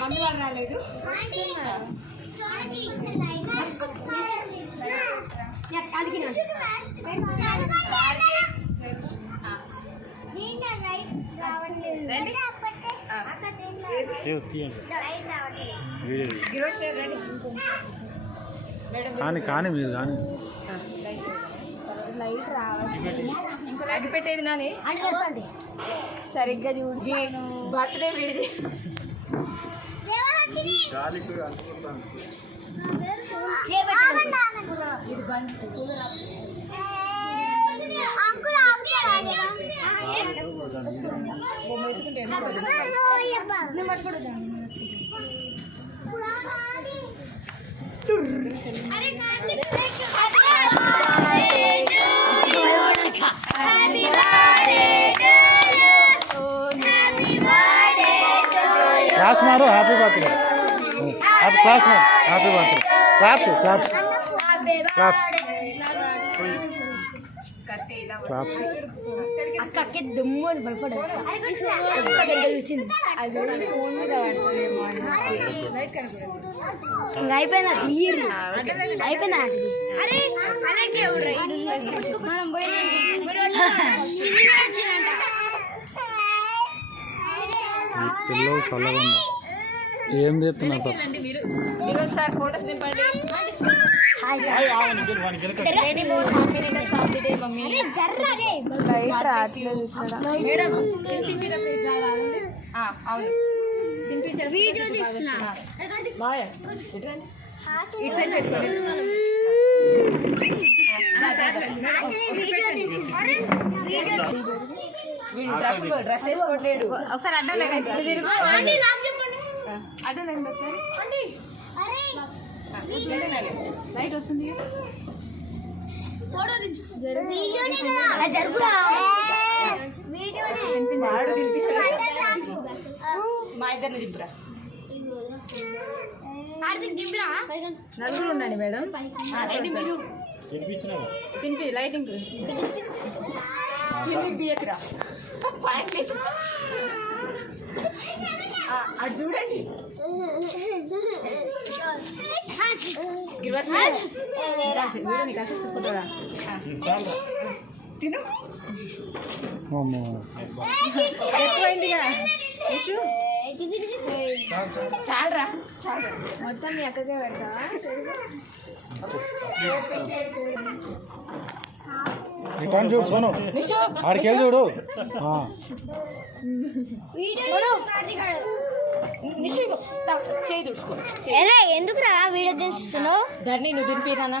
మందు వాళ్ళు రాలేదు. కానీ మీరు కానీ లైట్ రావాలి. ఇంకో లైట్ పెట్టేది నాని సరిగ్గా చూసి బర్త్డే వీడిది. क्लास मारो हैप्पी बर्थडे आप क्लास में happy birthday claps claps claps claps అక్కకి దుమ్ము అని భయపడదు. ఇంకా అయిపోయిందా అయిపోయిందా మనం పిల్లలు చల్లగా ఏం చెప్తున్నారు సార్ ఫోటోస్ నింపండి. డ్రెస్ వేసుకోవట్లేడు. ఒకసారి అడ్డం లైట్ వస్తుంది. మా ఇద్దరిని దింపురా. నలుగురు ఉండండి మేడం. రండి మీరు తినిపి లైటింగ్ కిందికి తీయకురా. అటు చూడండి. తిను ఎక్కువైందిగా. చాలరా చాలు. మొత్తం మీ అక్కకే పెడతావా? రిటర్న్ చూడు సోను ఆడికెళ్ళి చూడు. ఎందుకురా వీడియో తీస్తున్నావు? ధర్ని నువ్వు దింపిరానా?